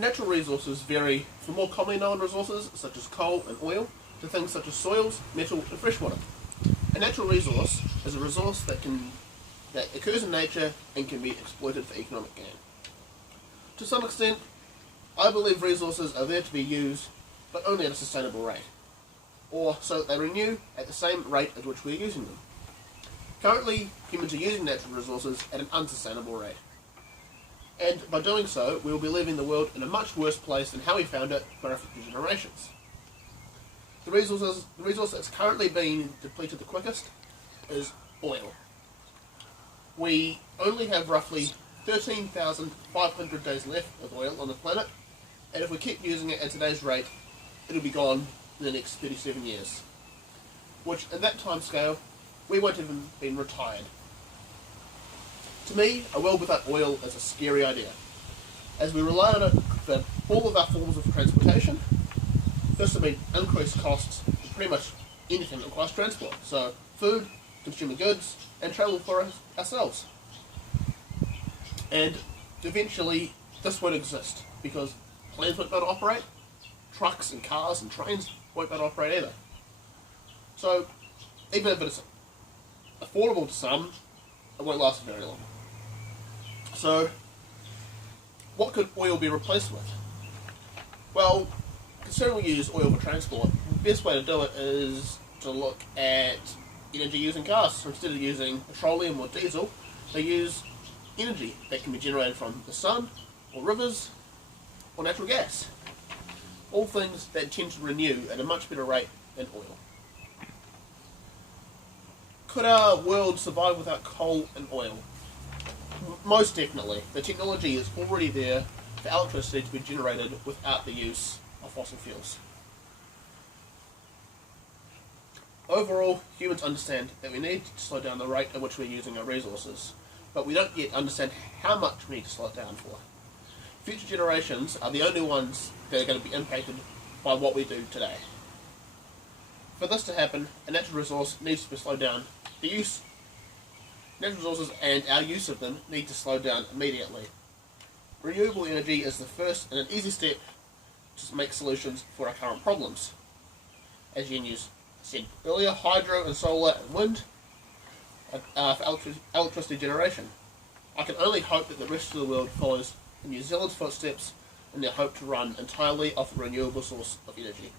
Natural resources vary from more commonly known resources such as coal and oil to things such as soils, metal and freshwater. A natural resource is a resource that occurs in nature and can be exploited for economic gain. To some extent, I believe resources are there to be used, but only at a sustainable rate, or so that they renew at the same rate at which we are using them. Currently, humans are using natural resources at an unsustainable rate, and by doing so, we will be leaving the world in a much worse place than how we found it for our future generations. The resource that's currently being depleted the quickest is oil. We only have roughly 13,500 days left of oil on the planet, and if we keep using it at today's rate, it'll be gone in the next 37 years. Which, in that time scale, we won't have even been retired. To me, a world without oil is a scary idea, as we rely on it for all of our forms of transportation. This will mean increased costs for pretty much anything that requires transport, so food, consumer goods, and travel for ourselves. And eventually, this won't exist, because planes won't be able to operate, trucks and cars and trains won't be able to operate either. So, even if it's affordable to some, it won't last very long. So, what could oil be replaced with? Well, considering we use oil for transport, the best way to do it is to look at energy using cars. So instead of using petroleum or diesel, they use energy that can be generated from the sun, or rivers, or natural gas. All things that tend to renew at a much better rate than oil. Could our world survive without coal and oil? Most definitely. The technology is already there for electricity to be generated without the use of fossil fuels. Overall, humans understand that we need to slow down the rate at which we're using our resources, but we don't yet understand how much we need to slow it down for. Future generations are the only ones that are going to be impacted by what we do today. For this to happen, a natural resource needs to be slowed down. Natural resources and our use of them need to slow down immediately. Renewable energy is the first and an easy step to make solutions for our current problems. As Yen said earlier, hydro and solar and wind for electricity generation. I can only hope that the rest of the world follows in New Zealand's footsteps in their hope to run entirely off a renewable source of energy.